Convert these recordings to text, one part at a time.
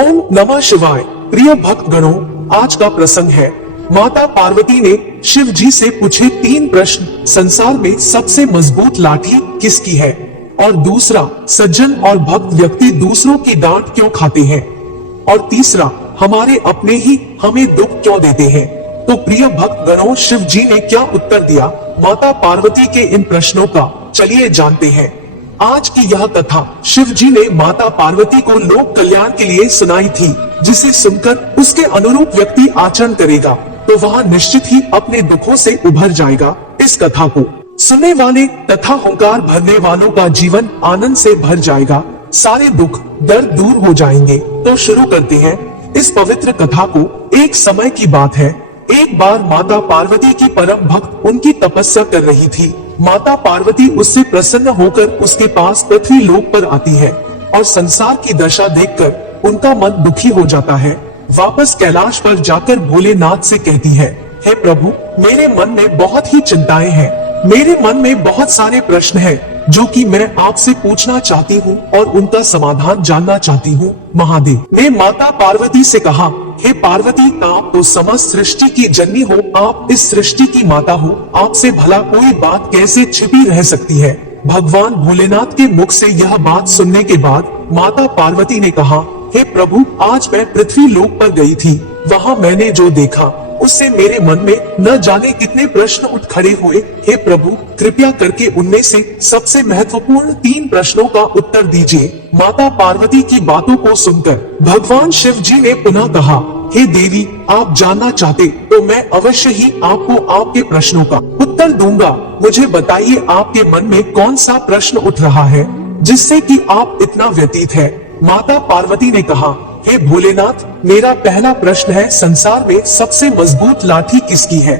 ओम नमः शिवाय। प्रिय भक्त गणों, आज का प्रसंग है माता पार्वती ने शिव जी से पूछे 3 प्रश्न। संसार में सबसे मजबूत लाठी किसकी है? और दूसरा, सज्जन और भक्त व्यक्ति दूसरों की डांट क्यों खाते हैं? और तीसरा, हमारे अपने ही हमें दुख क्यों देते हैं? तो प्रिय भक्त गणों, शिव जी ने क्या उत्तर दिया माता पार्वती के इन प्रश्नों का, चलिए जानते हैं। आज की यह कथा शिव जी ने माता पार्वती को लोक कल्याण के लिए सुनाई थी, जिसे सुनकर उसके अनुरूप व्यक्ति आचरण करेगा तो वह निश्चित ही अपने दुखों से उभर जाएगा। इस कथा को सुनने वाले तथा हुंकार भरने वालों का जीवन आनंद से भर जाएगा, सारे दुख दर्द दूर हो जाएंगे। तो शुरू करते हैं इस पवित्र कथा को। एक समय की बात है, एक बार माता पार्वती की परम भक्त उनकी तपस्या कर रही थी। माता पार्वती उससे प्रसन्न होकर उसके पास पृथ्वी लोक पर आती है और संसार की दशा देखकर उनका मन दुखी हो जाता है। वापस कैलाश पर जाकर भोलेनाथ से कहती है, हे प्रभु, मेरे मन में बहुत ही चिंताएं हैं, मेरे मन में बहुत सारे प्रश्न हैं जो कि मैं आपसे पूछना चाहती हूँ और उनका समाधान जानना चाहती हूँ। महादेव ने माता पार्वती से कहा, हे पार्वती, आप तो समस्त सृष्टि की जननी हो, आप इस सृष्टि की माता हो, आपसे भला कोई बात कैसे छिपी रह सकती है? भगवान भोलेनाथ के मुख से यह बात सुनने के बाद माता पार्वती ने कहा, हे प्रभु, आज मैं पृथ्वी लोक पर गई थी, वहाँ मैंने जो देखा उससे मेरे मन में न जाने कितने प्रश्न उठ खड़े हुए। हे प्रभु, कृपया करके उनमें से सबसे महत्वपूर्ण 3 प्रश्नों का उत्तर दीजिए। माता पार्वती की बातों को सुनकर भगवान शिव जी ने पुनः कहा, हे देवी, आप जानना चाहते तो मैं अवश्य ही आपको आपके प्रश्नों का उत्तर दूंगा। मुझे बताइए, आपके मन में कौन सा प्रश्न उठ रहा है जिससे कि आप इतना व्यतीत है? माता पार्वती ने कहा, हे भोलेनाथ, मेरा पहला प्रश्न है, संसार में सबसे मजबूत लाठी किसकी है?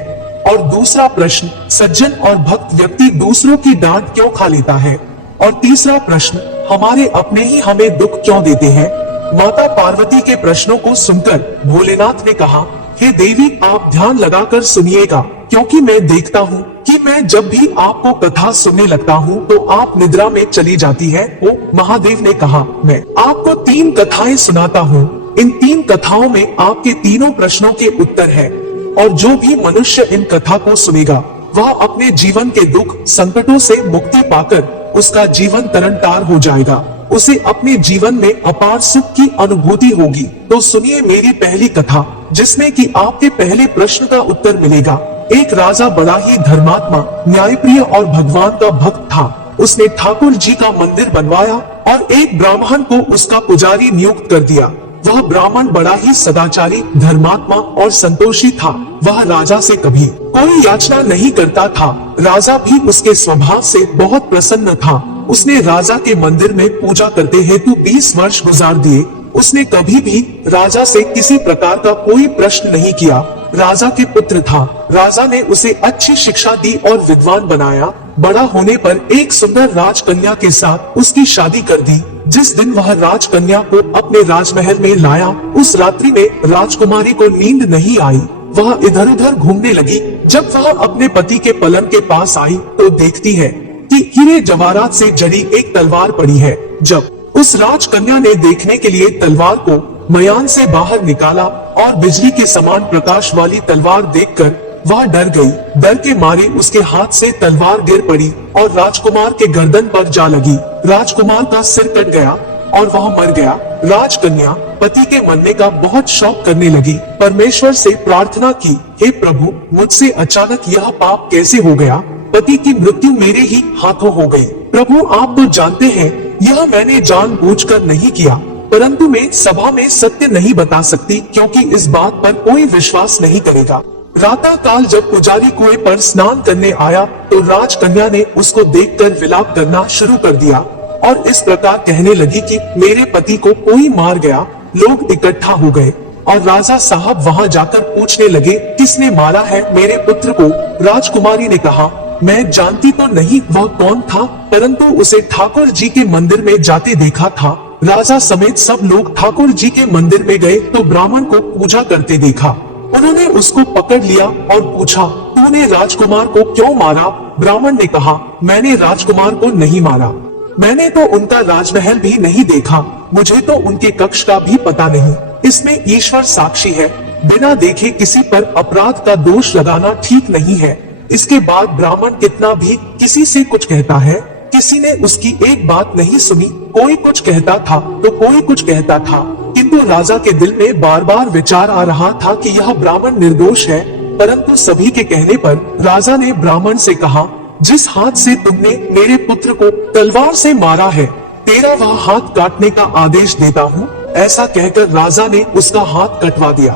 और दूसरा प्रश्न, सज्जन और भक्त व्यक्ति दूसरों की डांट क्यों खा लेता है? और तीसरा प्रश्न, हमारे अपने ही हमें दुख क्यों देते हैं? माता पार्वती के प्रश्नों को सुनकर भोलेनाथ ने कहा, हे देवी, आप ध्यान लगाकर सुनिएगा, क्योंकि मैं देखता हूँ कि मैं जब भी आपको कथा सुनने लगता हूँ तो आप निद्रा में चली जाती है। ओ महादेव ने कहा, मैं आपको 3 कथाएं सुनाता हूँ, इन 3 कथाओं में आपके तीनों प्रश्नों के उत्तर है, और जो भी मनुष्य इन कथा को सुनेगा वह अपने जीवन के दुख संकटों से मुक्ति पाकर उसका जीवन तरणतार हो जाएगा, उसे अपने जीवन में अपार सुख की अनुभूति होगी। तो सुनिए मेरी पहली कथा, जिसमें कि आपके पहले प्रश्न का उत्तर मिलेगा। एक राजा बड़ा ही धर्मात्मा, न्यायप्रिय और भगवान का भक्त था। उसने ठाकुर जी का मंदिर बनवाया और एक ब्राह्मण को उसका पुजारी नियुक्त कर दिया। वह ब्राह्मण बड़ा ही सदाचारी, धर्मात्मा और संतोषी था। वह राजा से कभी कोई याचना नहीं करता था। राजा भी उसके स्वभाव से बहुत प्रसन्न था। उसने राजा के मंदिर में पूजा करते हेतु 20 वर्ष गुजार दिए। उसने कभी भी राजा से किसी प्रकार का कोई प्रश्न नहीं किया। राजा के पुत्र था। राजा ने उसे अच्छी शिक्षा दी और विद्वान बनाया। बड़ा होने पर एक सुंदर राजकन्या के साथ उसकी शादी कर दी। जिस दिन वह राजकन्या को अपने राजमहल में लाया, उस रात्रि में राजकुमारी को नींद नहीं आई। वह इधर उधर घूमने लगी। जब वह अपने पति के पलंग के पास आई तो देखती है कि हीरे जवाहरात से जड़ी एक तलवार पड़ी है। जब उस राजकन्या ने देखने के लिए तलवार को मयान से बाहर निकाला और बिजली के समान प्रकाश वाली तलवार देखकर वह डर गई। डर के मारे उसके हाथ से तलवार गिर पड़ी और राजकुमार के गर्दन पर जा लगी। राजकुमार का सिर कट गया और वह मर गया। राजकन्या पति के मरने का बहुत शौक करने लगी। परमेश्वर से प्रार्थना की, हे प्रभु, मुझसे अचानक यह पाप कैसे हो गया? पति की मृत्यु मेरे ही हाथों हो गई। प्रभु, आप तो जानते हैं यह मैंने जानबूझकर नहीं किया, परंतु मैं सभा में सत्य नहीं बता सकती, क्योंकि इस बात पर कोई विश्वास नहीं करेगा। प्रातः काल जब पुजारी कुएं पर स्नान करने आया तो राजकन्या ने उसको देखकर विलाप करना शुरू कर दिया और इस प्रकार कहने लगी कि मेरे पति को कोई मार गया। लोग इकट्ठा हो गए और राजा साहब वहां जाकर पूछने लगे, किसने मारा है मेरे पुत्र को? राजकुमारी ने कहा, मैं जानती तो नहीं वह कौन था, परंतु उसे ठाकुर जी के मंदिर में जाते देखा था। राजा समेत सब लोग ठाकुर जी के मंदिर में गए तो ब्राह्मण को पूजा करते देखा। उन्होंने उसको पकड़ लिया और पूछा, तूने राजकुमार को क्यों मारा? ब्राह्मण ने कहा, मैंने राजकुमार को नहीं मारा, मैंने तो उनका राजमहल भी नहीं देखा। मुझे तो उनके कक्ष का भी पता नहीं। इसमें ईश्वर साक्षी है, बिना देखे किसी पर अपराध का दोष लगाना ठीक नहीं है। इसके बाद ब्राह्मण कितना भी किसी से कुछ कहता है, किसी ने उसकी एक बात नहीं सुनी। कोई कुछ कहता था तो कोई कुछ कहता था, किंतु राजा के दिल में बार बार विचार आ रहा था कि यह ब्राह्मण निर्दोष है। परंतु सभी के कहने पर राजा ने ब्राह्मण से कहा, जिस हाथ से तुमने मेरे पुत्र को तलवार से मारा है, तेरा वह हाथ काटने का आदेश देता हूँ। ऐसा कहकर राजा ने उसका हाथ कटवा दिया।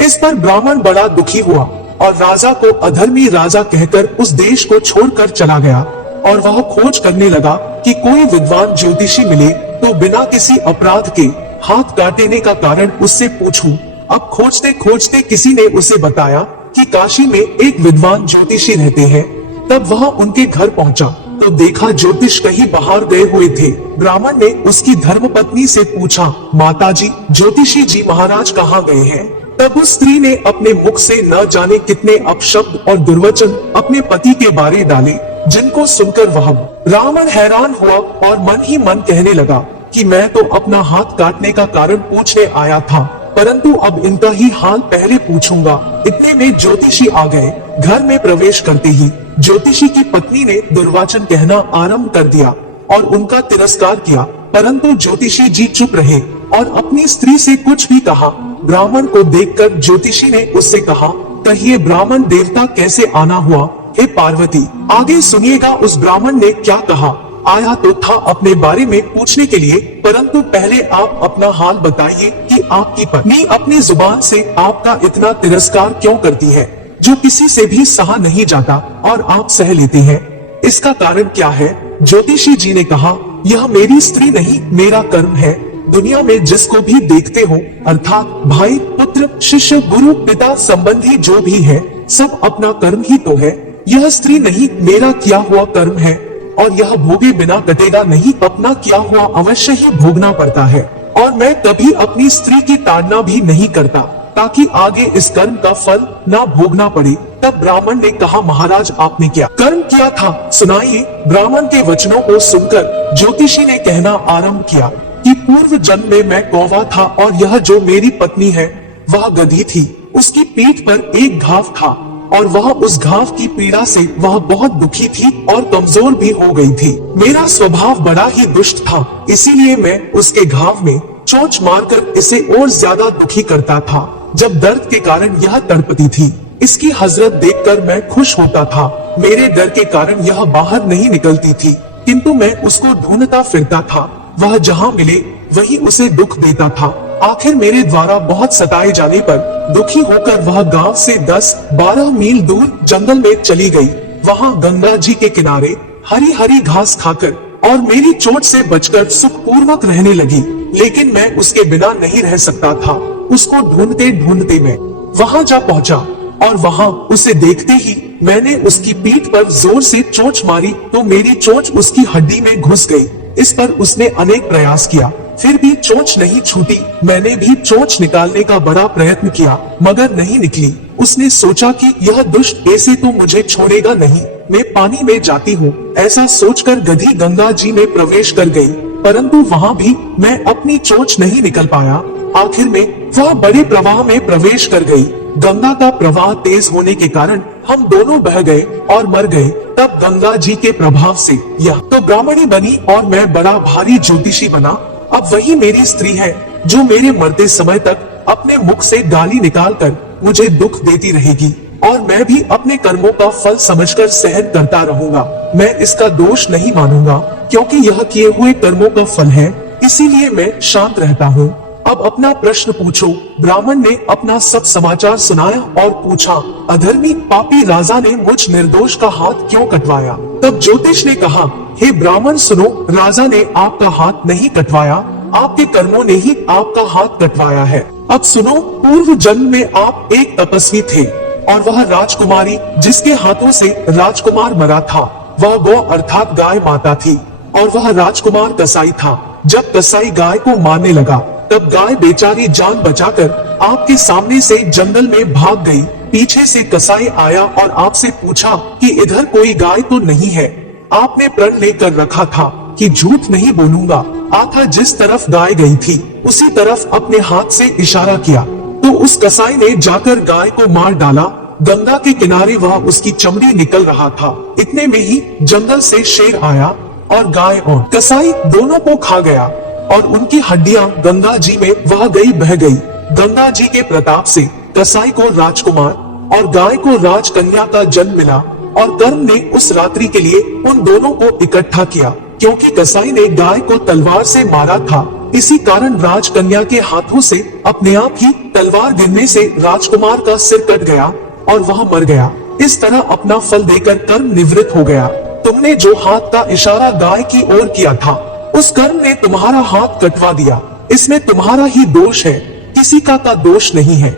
इस पर ब्राह्मण बड़ा दुखी हुआ और राजा को अधर्मी राजा कहकर उस देश को छोड़कर चला गया। और वह खोज करने लगा कि कोई विद्वान ज्योतिषी मिले तो बिना किसी अपराध के हाथ काटने का कारण उससे पूछूं। अब खोजते खोजते किसी ने उसे बताया कि काशी में एक विद्वान ज्योतिषी रहते हैं। तब वह उनके घर पहुंचा तो देखा ज्योतिष कहीं बाहर गए हुए थे। ब्राह्मण ने उसकी धर्मपत्नी से पूछा, माताजी, ज्योतिषी जी महाराज कहाँ गए हैं? तब उस स्त्री ने अपने मुख से न जाने कितने अपशब्द और दुर्वचन अपने पति के बारे डाले, जिनको सुनकर वह ब्राह्मण हैरान हुआ और मन ही मन कहने लगा कि मैं तो अपना हाथ काटने का कारण पूछने आया था, परंतु अब इनका ही हाल पहले पूछूंगा। इतने में ज्योतिषी आ गए। घर में प्रवेश करते ही ज्योतिषी की पत्नी ने दुर्वचन कहना आरंभ कर दिया और उनका तिरस्कार किया, परंतु ज्योतिषी जी चुप रहे और अपनी स्त्री से कुछ भी कहा। ब्राह्मण को देखकर ज्योतिषी ने उससे कहा, कहिए ब्राह्मण देवता कैसे आना हुआ? हे पार्वती, आगे सुनिएगा उस ब्राह्मण ने क्या कहा। आया तो था अपने बारे में पूछने के लिए, परंतु पहले आप अपना हाल बताइए कि आपकी पत्नी अपनी जुबान से आपका इतना तिरस्कार क्यों करती है, जो किसी से भी सहा नहीं जाता और आप सह लेते हैं। इसका कारण क्या है? ज्योतिषी जी ने कहा, यह मेरी स्त्री नहीं, मेरा कर्म है। दुनिया में जिसको भी देखते हो, अर्थात भाई, पुत्र, शिष्य, गुरु, पिता संबंधी जो भी है, सब अपना कर्म ही तो है। यह स्त्री नहीं, मेरा किया हुआ कर्म है और यह भोगे बिना कटेगा नहीं। अपना किया हुआ अवश्य ही भोगना पड़ता है और मैं कभी अपनी स्त्री की ताड़ना भी नहीं करता, ताकि आगे इस कर्म का फल ना भोगना पड़े। तब ब्राह्मण ने कहा, महाराज आपने क्या कर्म किया था, सुनाइए। ब्राह्मण के वचनों को सुनकर ज्योतिषी ने कहना आरंभ किया कि पूर्व जन्म में मैं कौवा था और यह जो मेरी पत्नी है वह गधी थी। उसकी पीठ पर एक घाव था और वह उस घाव की पीड़ा से वह बहुत दुखी थी और कमजोर भी हो गई थी। मेरा स्वभाव बड़ा ही दुष्ट था, इसीलिए मैं उसके घाव में चोंच मारकर इसे और ज्यादा दुखी करता था। जब दर्द के कारण यह तड़पती थी, इसकी हजरत देखकर मैं खुश होता था। मेरे डर के कारण यह बाहर नहीं निकलती थी, किंतु मैं उसको ढूंढता फिरता था। वह जहाँ मिले वही उसे दुख देता था। आखिर मेरे द्वारा बहुत सताए जाने पर दुखी होकर वह गांव से 10-12 मील दूर जंगल में चली गई। वहाँ गंगा जी के किनारे हरी हरी घास खाकर और मेरी चोट से बचकर सुखपूर्वक रहने लगी। लेकिन मैं उसके बिना नहीं रह सकता था। उसको ढूंढते ढूंढते मैं वहाँ जा पहुँचा और वहाँ उसे देखते ही मैंने उसकी पीठ पर जोर से चोंच मारी तो मेरी चोंच उसकी हड्डी में घुस गई। इस पर उसने अनेक प्रयास किया, फिर भी चोंच नहीं छूटी। मैंने भी चोंच निकालने का बड़ा प्रयत्न किया, मगर नहीं निकली। उसने सोचा कि यह दुष्ट ऐसे तो मुझे छोड़ेगा नहीं, मैं पानी में जाती हूँ। ऐसा सोचकर गधी गंगा जी में प्रवेश कर गई, परंतु वहाँ भी मैं अपनी चोंच नहीं निकल पाया। आखिर में वह बड़े प्रवाह में प्रवेश कर गई। गंगा का प्रवाह तेज होने के कारण हम दोनों बह गए और मर गए। तब गंगा जी के प्रभाव से यह तो ब्राह्मणी बनी और मैं बड़ा भारी ज्योतिषी बना। अब वही मेरी स्त्री है जो मेरे मरते समय तक अपने मुख से गाली निकालकर मुझे दुख देती रहेगी और मैं भी अपने कर्मों का फल समझकर सहन करता रहूंगा। मैं इसका दोष नहीं मानूंगा, क्योंकि यह किए हुए कर्मों का फल है, इसीलिए मैं शांत रहता हूँ। अब अपना प्रश्न पूछो। ब्राह्मण ने अपना सब समाचार सुनाया और पूछा, अधर्मी पापी राजा ने मुझ निर्दोष का हाथ क्यों कटवाया? तब ज्योतिष ने कहा, हे ब्राह्मण सुनो, राजा ने आपका हाथ नहीं कटवाया, आपके कर्मों ने ही आपका हाथ कटवाया है। अब सुनो, पूर्व जन्म में आप एक तपस्वी थे और वह राजकुमारी जिसके हाथों से राजकुमार मरा था, वह गौ अर्थात गाय माता थी और वह राजकुमार कसाई था। जब कसाई गाय को मारने लगा तब गाय बेचारी जान बचाकर आपके सामने से जंगल में भाग गई। पीछे से कसाई आया और आपसे पूछा कि इधर कोई गाय तो नहीं है। आपने प्रण लेकर रखा था कि झूठ नहीं बोलूंगा, था जिस तरफ गाय गई थी उसी तरफ अपने हाथ से इशारा किया तो उस कसाई ने जाकर गाय को मार डाला। गंगा के किनारे वह उसकी चमड़ी निकल रहा था। इतने में ही जंगल से शेर आया और गाय और कसाई दोनों को खा गया और उनकी हड्डियां गंगा जी में वह गई बह गई। गंगा जी के प्रताप से कसाई को राजकुमार और गाय को राजकन्या का जन्म मिला और कर्ण ने उस रात्रि के लिए उन दोनों को इकट्ठा किया। क्योंकि कसाई ने गाय को तलवार से मारा था, इसी कारण राजकन्या के हाथों से अपने आप ही तलवार गिरने से राजकुमार का सिर कट गया और वह मर गया। इस तरह अपना फल देकर कर्ण निवृत्त हो गया। तुमने जो हाथ का इशारा गाय की ओर किया था उस कर्ण ने तुम्हारा हाथ कटवा दिया। इसमें तुम्हारा ही दोष है, किसी का दोष नहीं है।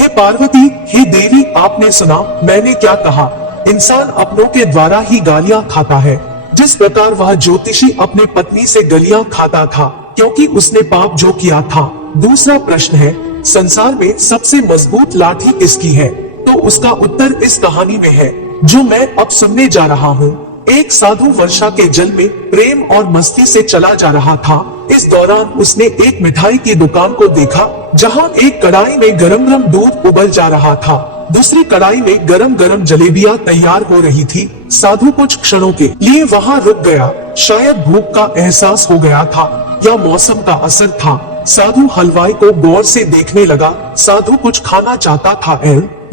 हे पार्वती, हे देवी, आपने सुना मैंने क्या कहा। इंसान अपनों के द्वारा ही गालियां खाता है। जिस प्रकार वह ज्योतिषी अपने पत्नी से गालियां खाता था क्योंकि उसने पाप जो किया था। दूसरा प्रश्न है, संसार में सबसे मजबूत लाठी किसकी है? तो उसका उत्तर इस कहानी में है जो मैं अब सुनने जा रहा हूँ। एक साधु वर्षा के जल में प्रेम और मस्ती से चला जा रहा था। इस दौरान उसने एक मिठाई की दुकान को देखा जहां एक कढ़ाई में गरम गरम दूध उबल जा रहा था, दूसरी कढ़ाई में गरम गरम जलेबियां तैयार हो रही थी। साधु कुछ क्षणों के लिए वहां रुक गया। शायद भूख का एहसास हो गया था या मौसम का असर था। साधु हलवाई को गौर से देखने लगा। साधु कुछ खाना चाहता था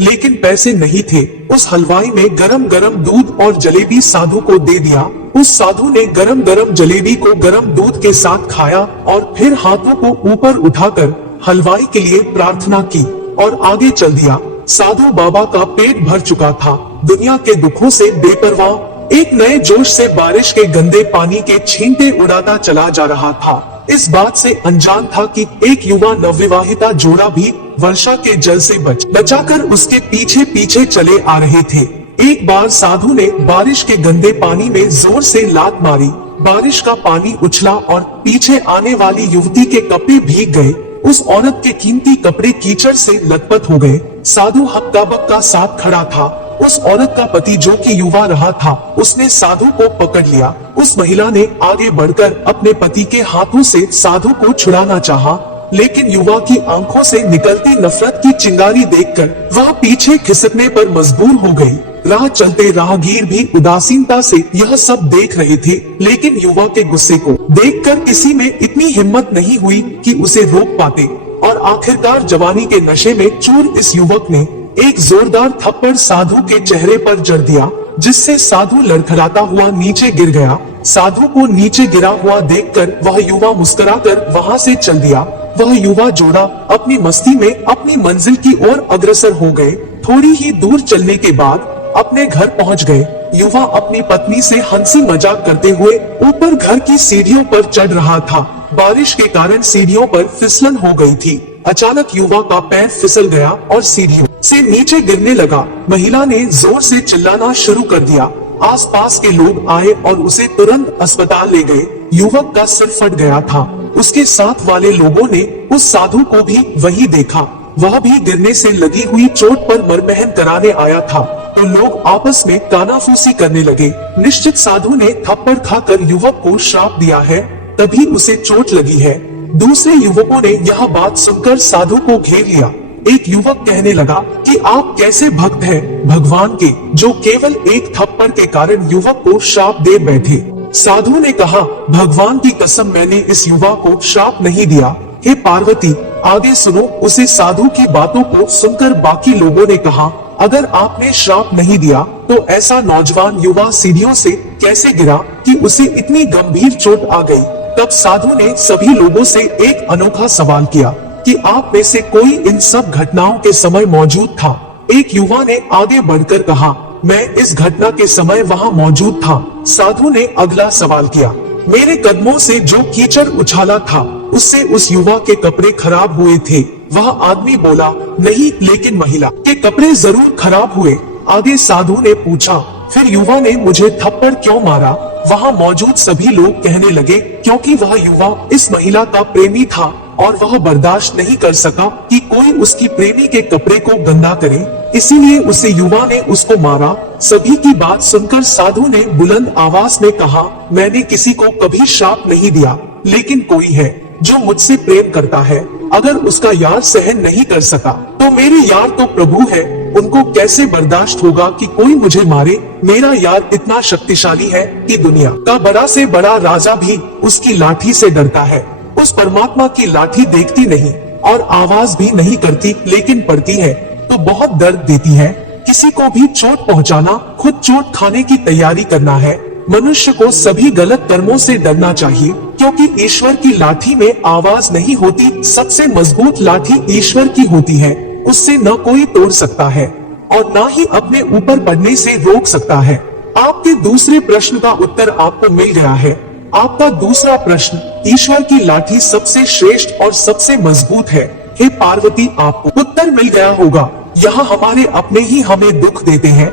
लेकिन पैसे नहीं थे। उस हलवाई ने गरम गरम दूध और जलेबी साधु को दे दिया। उस साधु ने गरम गरम जलेबी को गरम दूध के साथ खाया और फिर हाथों को ऊपर उठाकर हलवाई के लिए प्रार्थना की और आगे चल दिया। साधु बाबा का पेट भर चुका था। दुनिया के दुखों से बेपरवाह एक नए जोश से बारिश के गंदे पानी के छींटे उड़ाता चला जा रहा था। इस बात से अनजान था कि एक युवा नवविवाहिता जोड़ा भी वर्षा के जल से बचाकर उसके पीछे पीछे चले आ रहे थे। एक बार साधु ने बारिश के गंदे पानी में जोर से लात मारी। बारिश का पानी उछला और पीछे आने वाली युवती के कपड़े भीग गए। उस औरत के कीमती कपड़े कीचड़ से लथपथ हो गए। साधु हक्का बक्का साथ खड़ा था। उस औरत का पति जो कि युवा रहा था उसने साधु को पकड़ लिया। उस महिला ने आगे बढ़कर अपने पति के हाथों से साधु को छुड़ाना चाहा, लेकिन युवा की आंखों से निकलती नफरत की चिंगारी देखकर वह पीछे खिसकने पर मजबूर हो गई। राह चलते राहगीर भी उदासीनता से यह सब देख रहे थे, लेकिन युवा के गुस्से को देखकर किसी में इतनी हिम्मत नहीं हुई कि उसे रोक पाते और आखिरकार जवानी के नशे में चूर इस युवक ने एक जोरदार थप्पड़ साधु के चेहरे पर जड़ दिया, जिससे साधु लड़खड़ाता हुआ नीचे गिर गया। साधु को नीचे गिरा हुआ देखकर वह युवा मुस्कुराकर वहां से चल दिया। वह युवा जोड़ा अपनी मस्ती में अपनी मंजिल की ओर अग्रसर हो गए। थोड़ी ही दूर चलने के बाद अपने घर पहुंच गए। युवा अपनी पत्नी से हंसी मजाक करते हुए ऊपर घर की सीढ़ियों पर चढ़ रहा था। बारिश के कारण सीढ़ियों पर फिसलन हो गई थी। अचानक युवा का पैर फिसल गया और सीढ़ियों से नीचे गिरने लगा। महिला ने जोर से चिल्लाना शुरू कर दिया। आसपास के लोग आए और उसे तुरंत अस्पताल ले गए। युवक का सिर फट गया था। उसके साथ वाले लोगों ने उस साधु को भी वही देखा। वह भी गिरने से लगी हुई चोट पर मरमहन कराने आया था, तो लोग आपस में कानाफूसी करने लगे। निश्चित साधु ने थप्पड़ खाकर युवक को श्राप दिया है, तभी उसे चोट लगी है। दूसरे युवकों ने यह बात सुनकर साधु को घेर लिया। एक युवक कहने लगा कि आप कैसे भक्त हैं भगवान के, जो केवल एक थप्पड़ के कारण युवक को श्राप दे बैठे। साधु ने कहा, भगवान की कसम मैंने इस युवा को श्राप नहीं दिया। हे पार्वती, आगे सुनो। उसे साधु की बातों को सुनकर बाकी लोगों ने कहा, अगर आपने श्राप नहीं दिया तो ऐसा नौजवान युवा सीढ़ियों से कैसे गिरा कि उसे इतनी गंभीर चोट आ गई। तब साधु ने सभी लोगों से एक अनोखा सवाल किया कि आप में से कोई इन सब घटनाओं के समय मौजूद था। एक युवा ने आगे बढ़कर कहा, मैं इस घटना के समय वहां मौजूद था। साधु ने अगला सवाल किया, मेरे कदमों से जो कीचड़ उछाला था उससे उस युवा के कपड़े खराब हुए थे। वह आदमी बोला, नहीं, लेकिन महिला के कपड़े जरूर खराब हुए। आगे साधु ने पूछा, फिर युवा ने मुझे थप्पड़ क्यों मारा? वहां मौजूद सभी लोग कहने लगे, क्योंकि वह युवा इस महिला का प्रेमी था और वह बर्दाश्त नहीं कर सका कि कोई उसकी प्रेमी के कपड़े को गंदा करे, इसीलिए उसे युवा ने उसको मारा। सभी की बात सुनकर साधु ने बुलंद आवाज में कहा, मैंने किसी को कभी श्राप नहीं दिया। लेकिन कोई है जो मुझसे प्रेम करता है। अगर उसका यार सहन नहीं कर सका तो मेरे यार तो प्रभु है, उनको कैसे बर्दाश्त होगा कि कोई मुझे मारे। मेरा यार इतना शक्तिशाली है कि दुनिया का बड़ा से बड़ा राजा भी उसकी लाठी से डरता है। उस परमात्मा की लाठी देखती नहीं और आवाज भी नहीं करती, लेकिन पड़ती है तो बहुत दर्द देती है। किसी को भी चोट पहुंचाना खुद चोट खाने की तैयारी करना है। मनुष्य को सभी गलत कर्मों से डरना चाहिए, क्योंकि ईश्वर की लाठी में आवाज नहीं होती। सबसे मजबूत लाठी ईश्वर की होती है, उससे न कोई तोड़ सकता है और न ही अपने ऊपर पड़ने से रोक सकता है। आपके दूसरे प्रश्न का उत्तर आपको मिल गया है। आपका दूसरा प्रश्न, ईश्वर की लाठी सबसे श्रेष्ठ और सबसे मजबूत है। हे पार्वती, आपको उत्तर मिल गया होगा। यहाँ हमारे अपने ही हमें दुख देते हैं।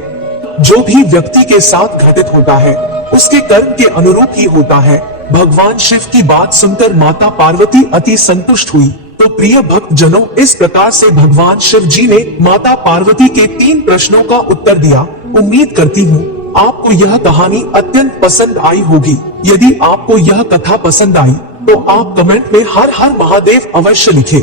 जो भी व्यक्ति के साथ घटित होता है उसके कर्म के अनुरूप ही होता है। भगवान शिव की बात सुनकर माता पार्वती अति संतुष्ट हुई। तो प्रिय भक्त जनों, इस प्रकार से भगवान शिव जी ने माता पार्वती के 3 प्रश्नों का उत्तर दिया। उम्मीद करती हूँ आपको यह कहानी अत्यंत पसंद आई होगी। यदि आपको यह कथा पसंद आई तो आप कमेंट में हर हर महादेव अवश्य लिखें।